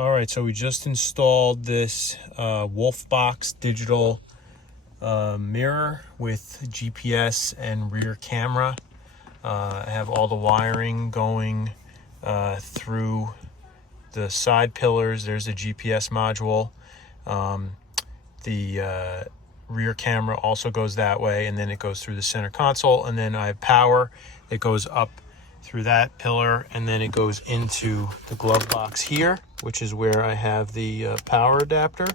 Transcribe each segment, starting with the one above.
All right, so we just installed this Wolfbox digital mirror with GPS and rear camera. I have all the wiring going through the side pillars. There's a GPS module. The rear camera also goes that way, and then it goes through the center console, and then I have power that goes up through that pillar, and then it goes into the glove box here, which is where I have the power adapter.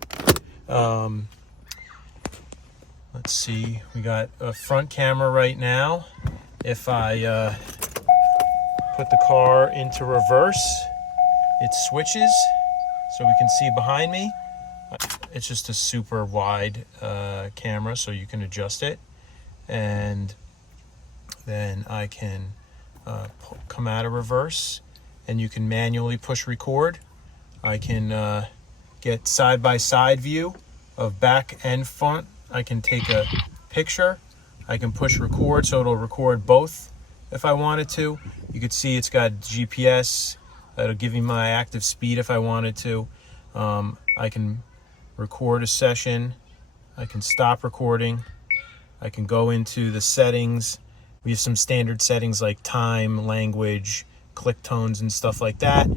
Let's see, we got a front camera right now. If I put the car into reverse, it switches so we can see behind me. It's just a super wide camera, so you can adjust it, and then I can come out of reverse, and you can manually push record. I can get side-by-side view of back and front. I can take a picture. I can push record, so it'll record both if I wanted to. You can see it's got GPS. It'll give me my active speed if I wanted to. I can record a session. I can stop recording. I can go into the settings. We have some standard settings like time, language, click tones, and stuff like that.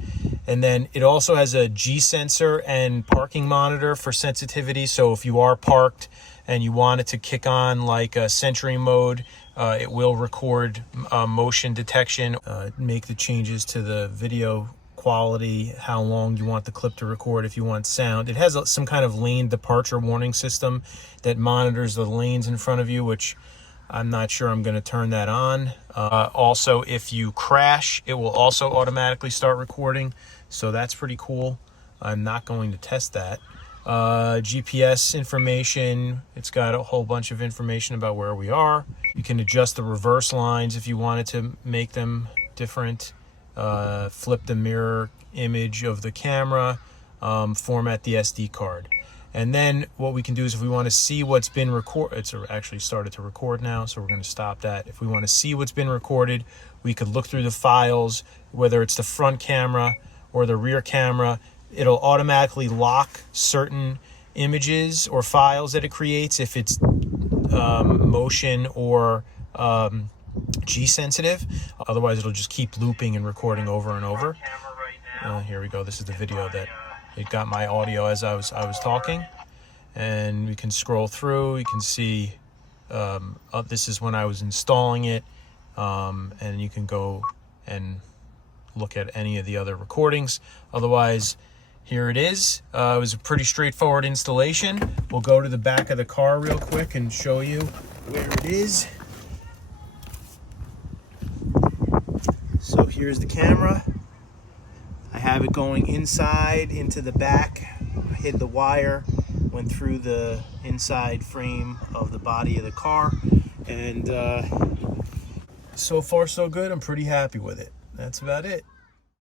And then it also has a G sensor and parking monitor for sensitivity. So if you are parked and you want it to kick on like a Sentry mode, it will record motion detection, make the changes to the video quality, how long you want the clip to record, if you want sound. It has some kind of lane departure warning system that monitors the lanes in front of you, which I'm not sure I'm going to turn that on. Also, if you crash, it will also automatically start recording, so that's pretty cool. I'm not going to test that. GPS information, it's got a whole bunch of information about where we are. You can adjust the reverse lines if you wanted to make them different. Flip the mirror image of the camera, format the SD card. And then what we can do is if we want to see what's been recorded, it's actually started to record now, so we're going to stop that. If we want to see what's been recorded, we could look through the files, whether it's the front camera or the rear camera. It'll automatically lock certain images or files that it creates if it's motion or G sensitive. Otherwise, it'll just keep looping and recording over and over. Here we go. This is the video that it got my audio as I was talking, and we can scroll through. You can see this is when I was installing it, and you can go and look at any of the other recordings. Otherwise, here it is. It was a pretty straightforward installation. We'll go to the back of the car real quick and show you where it is. So here's the camera. I have it going inside into the back. I hid the wire, went through the inside frame of the body of the car, and so far so good. I'm pretty happy with it. That's about it.